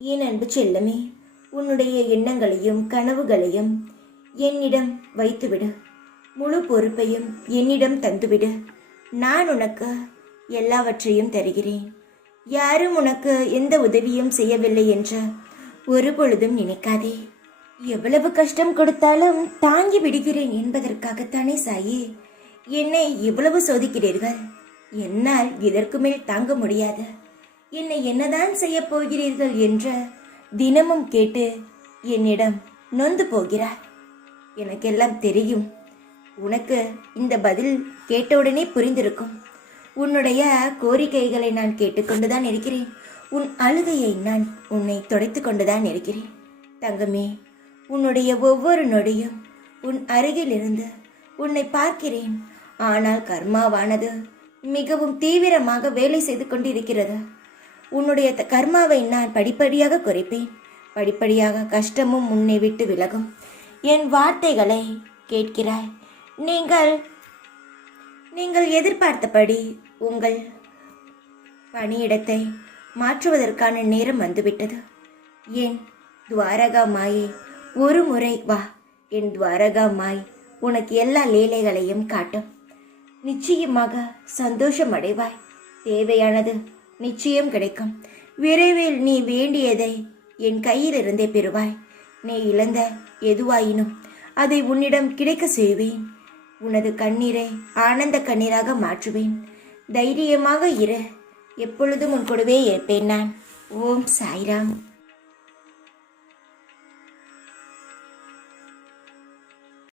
என் அன்பு செல்லமே, உன்னுடைய எண்ணங்களையும் கனவுகளையும் என்னிடம் வைத்துவிடு. முழு பொறுப்பையும் என்னிடம் தந்துவிடு. நான் உனக்கு எல்லாவற்றையும் தருகிறேன். யாரும் உனக்கு எந்த உதவியும் செய்யவில்லை என்று ஒரு பொழுதும் நினைக்காதே. எவ்வளவு கஷ்டம் கொடுத்தாலும் தாங்கி விடுகிறேன் என்பதற்காகத்தானே சாயி என்னை இவ்வளவு சோதிக்கிறீர்கள். என்னால் இதற்கு மேல் தாங்க முடியாது. என்னை என்னதான் செய்ய போகிறீர்கள் என்று தினமும் கேட்டு என்னிடம் நொந்து போகிறார். எனக்கெல்லாம் தெரியும். உனக்கு இந்த பதில் கேட்டவுடனே புரிந்திருக்கும். உன்னுடைய கோரிக்கைகளை நான் கேட்டுக்கொண்டுதான் இருக்கிறேன். உன் அழுகையை நான் உன்னை துடைத்து கொண்டுதான் இருக்கிறேன். தங்கமே, உன்னுடைய ஒவ்வொரு நொடியும் உன் அருகில் இருந்து உன்னை பார்க்கிறேன். ஆனால் கர்மாவானது மிகவும் தீவிரமாக வேலை செய்து கொண்டிருக்கிறது. உன்னுடைய கர்மாவை நான் படிப்படியாக குறைப்பேன். படிப்படியாக கஷ்டமும் உன்னை விட்டு விலகும். என் வார்த்தைகளை கேட்கிறாய். நீங்கள் எதிர்பார்த்தபடி உங்கள் பணியிடத்தை மாற்றுவதற்கான நேரம் வந்துவிட்டது. என் துவாரகா மாயே, ஒரு முறை வா. என் துவாரகா மாய் உனக்கு எல்லா லீலைகளையும் காட்டும். நிச்சயமாக சந்தோஷம் அடைவாய். தேவையானது நிச்சயம் கிடைக்கும். விரைவில் நீ வேண்டியதை என் கையிலிருந்தே பெறுவாய். நீ இழந்த எதுவாயினும் அதை உன்னிடம் கிடைக்க செய்வேன். உனது கண்ணீரை ஆனந்த கண்ணீராக மாற்றுவேன். தைரியமாக இரு. எப்பொழுதும் உன் கூடவே இருப்பேன் நான். ஓம் சாய்ராம்.